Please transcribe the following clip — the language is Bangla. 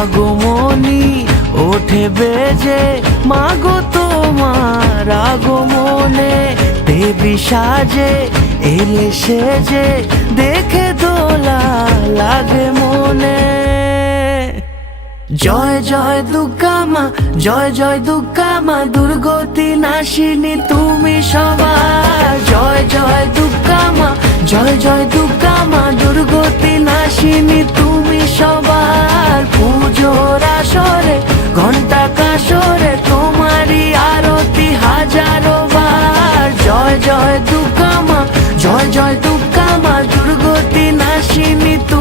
আগমনী ওঠে বেজে, মাগো তোমার আগমনে দেবী সাজে এলে সেজে, দেখে দোলা লাগে মনে। জয় জয় দুর্গা মা, জয় জয় দুর্গা মা, দুর্গতি নাশিনী তুমি সবার। জয় জয় দুর্গা মা, জয় জয় দুর্গা মা, দুর্গতি নাশিনী তুমি সবার। পুজোর আসরে ঘন্টা কাসরে তোমারই আরতি হাজারো বার। জয় জয় দুর্গা মা, জয় জয় দুর্গা মা, দুর্গতি নাশিনী তুমি